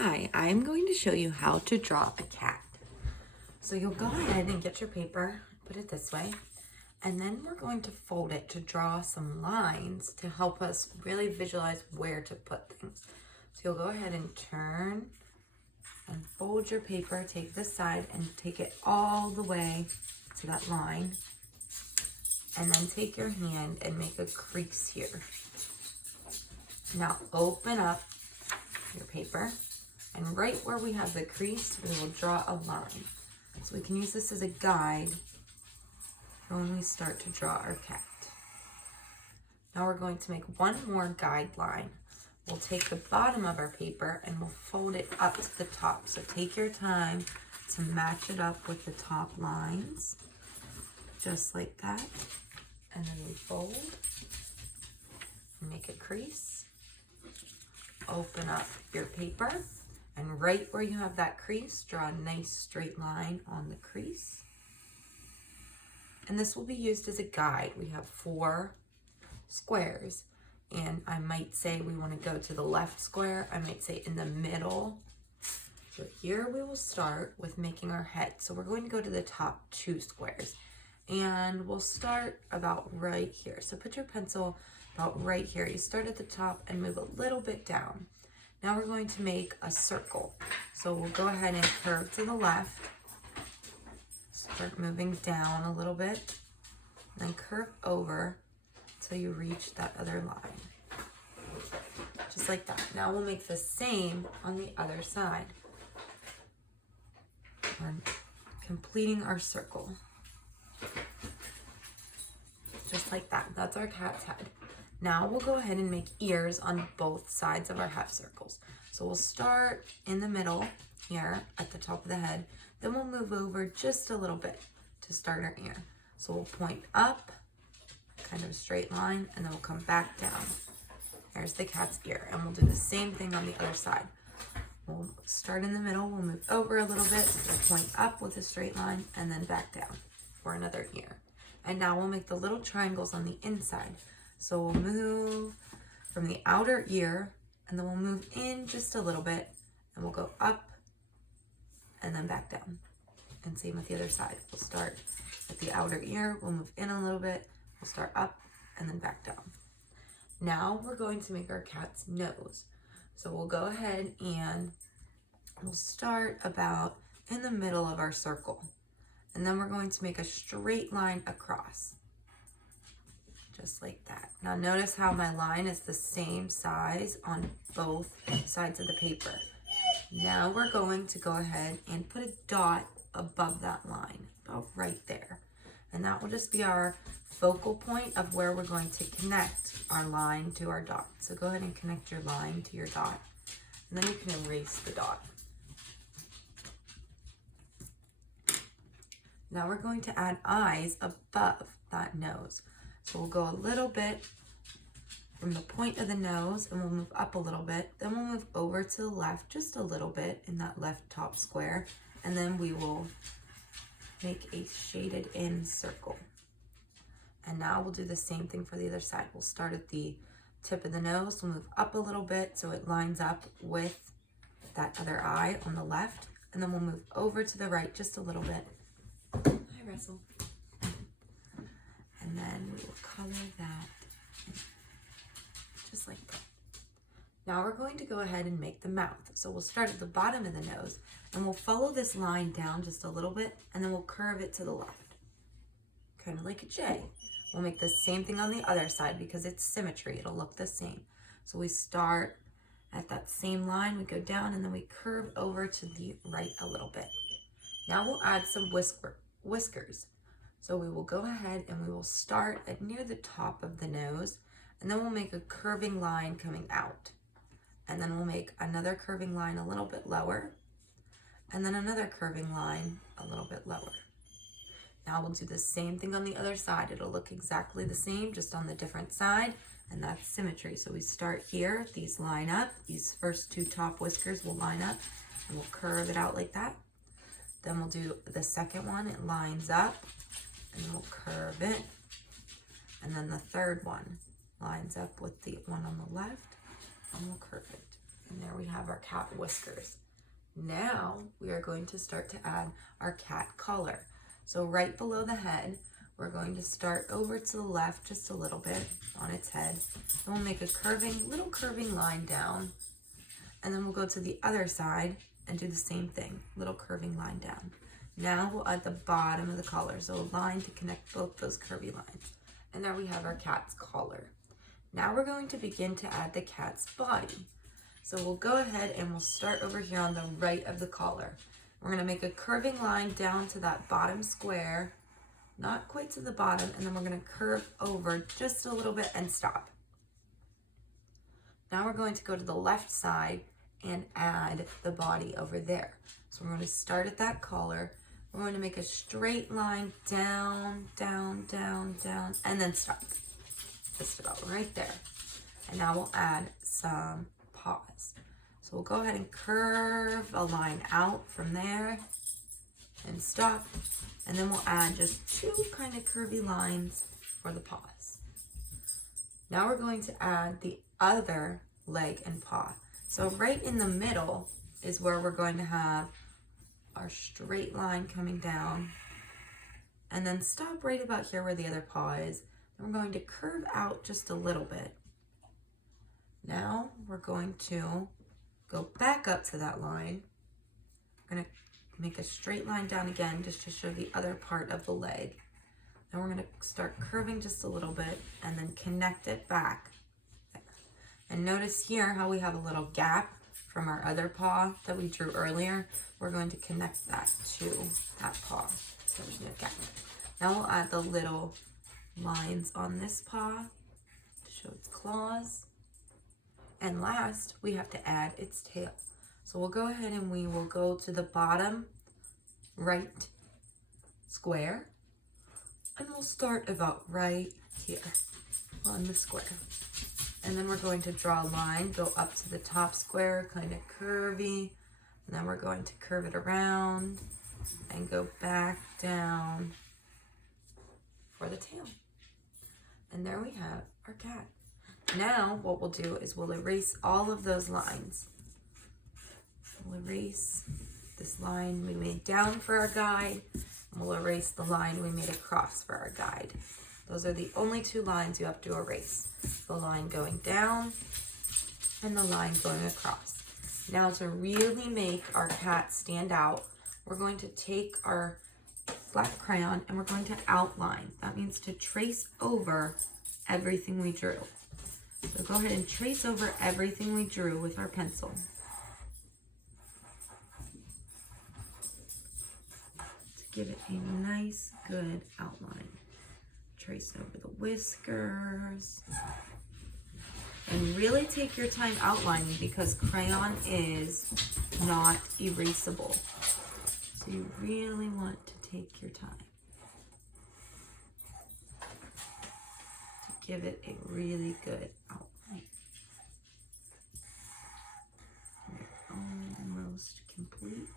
Hi, I'm going to show you how to draw a cat. So you'll go ahead and get your paper, put it this way, and then we're going to fold it to draw some lines to help us really visualize where to put things. So you'll go ahead and turn and fold your paper, take this side and take it all the way to that line. And then take your hand and make a crease here. Now open up your paper, and right where we have the crease, we will draw a line. So we can use this as a guide for when we start to draw our cat. Now we're going to make one more guideline. We'll take the bottom of our paper and we'll fold it up to the top. So take your time to match it up with the top lines, just like that. And then we fold, make a crease, open up your paper, and right where you have that crease, draw a nice straight line on the crease. And this will be used as a guide. We have 4 squares, and I might say we want to go to the left square. I might say in the middle. So here we will start with making our head. So we're going to go to the top 2 squares, and we'll start about right here. So put your pencil about right here. You start at the top and move a little bit down. Now we're going to make a circle. So we'll go ahead and curve to the left. Start moving down a little bit. Then curve over till you reach that other line. Just like that. Now we'll make the same on the other side. We're completing our circle. Just like that. That's our cat's head. Now we'll go ahead and make ears on both sides of our half circles. So we'll start in the middle here at the top of the head. Then we'll move over just a little bit to start our ear. So we'll point up, kind of a straight line, and then we'll come back down. There's the cat's ear. And we'll do the same thing on the other side. We'll start in the middle, we'll move over a little bit, we'll point up with a straight line, and then back down for another ear. And now we'll make the little triangles on the inside. So we'll move from the outer ear, and then we'll move in just a little bit, and we'll go up and then back down. And same with the other side. We'll start at the outer ear, we'll move in a little bit, we'll start up and then back down. Now we're going to make our cat's nose. So we'll go ahead and we'll start about in the middle of our circle. And then we're going to make a straight line across. Just like that. Now notice how my line is the same size on both sides of the paper. Now we're going to go ahead and put a dot above that line, about right there. And that will just be our focal point of where we're going to connect our line to our dot. So go ahead and connect your line to your dot. And then you can erase the dot. Now we're going to add eyes above that nose. So we'll go a little bit from the point of the nose and we'll move up a little bit. Then we'll move over to the left just a little bit in that left top square. And then we will make a shaded in circle. And now we'll do the same thing for the other side. We'll start at the tip of the nose. We'll move up a little bit so it lines up with that other eye on the left. And then we'll move over to the right just a little bit. Hi, Russell. And then we will color that just like that. Now we're going to go ahead and make the mouth. So we'll start at the bottom of the nose and we'll follow this line down just a little bit and then we'll curve it to the left, kind of like a J. We'll make the same thing on the other side because it's symmetry. It'll look the same. So we start at that same line, we go down and then we curve over to the right a little bit. Now we'll add some whiskers. So we will go ahead and we will start at near the top of the nose and then we'll make a curving line coming out. And then we'll make another curving line a little bit lower and then another curving line a little bit lower. Now we'll do the same thing on the other side. It'll look exactly the same, just on the different side, and that's symmetry. So we start here, these line up, these first 2 top whiskers will line up and we'll curve it out like that. Then we'll do the second one, it lines up, and we'll curve it. And then the third one lines up with the one on the left, and we'll curve it. And there we have our cat whiskers. Now we are going to start to add our cat collar. So right below the head, we're going to start over to the left just a little bit on its head. And we'll make a little curving line down. And then we'll go to the other side and do the same thing, little curving line down. Now we'll add the bottom of the collar, so a line to connect both those curvy lines. And there we have our cat's collar. Now we're going to begin to add the cat's body. So we'll go ahead and we'll start over here on the right of the collar. We're gonna make a curving line down to that bottom square, not quite to the bottom, and then we're gonna curve over just a little bit and stop. Now we're going to go to the left side and add the body over there. So we're going to start at that collar. We're going to make a straight line down, down, down, down, and then stop. Just about right there. And now we'll add some paws. So we'll go ahead and curve a line out from there and stop. And then we'll add just two kind of curvy lines for the paws. Now we're going to add the other leg and paw. So right in the middle is where we're going to have our straight line coming down, and then stop right about here where the other paw is. Then we're going to curve out just a little bit. Now we're going to go back up to that line. We're going to make a straight line down again just to show the other part of the leg. Then we're going to start curving just a little bit and then connect it back. And notice here how we have a little gap from our other paw that we drew earlier. We're going to connect that to that paw. So there's no gap. Now we'll add the little lines on this paw to show its claws. And last, we have to add its tail. So we'll go ahead and we will go to the bottom right square. And we'll start about right here on the square. And then we're going to draw a line, go up to the top square, kind of curvy. And then we're going to curve it around and go back down for the tail. And there we have our cat. Now what we'll do is we'll erase all of those lines. We'll erase this line we made down for our guide, and we'll erase the line we made across for our guide. Those are the only two lines you have to erase. The line going down and the line going across. Now to really make our cat stand out, we're going to take our black crayon and we're going to outline. That means to trace over everything we drew. So go ahead and trace over everything we drew with our pencil. To give it a nice, good outline. Trace over the whiskers. And really take your time outlining because crayon is not erasable. So you really want to take your time to give it a really good outline. We're almost complete.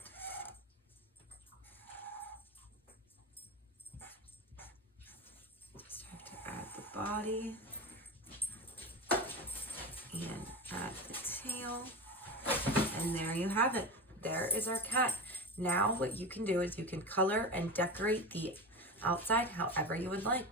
Start to add the body and add the tail, and there you have it. There is our cat. Now what you can do is you can color and decorate the outside however you would like.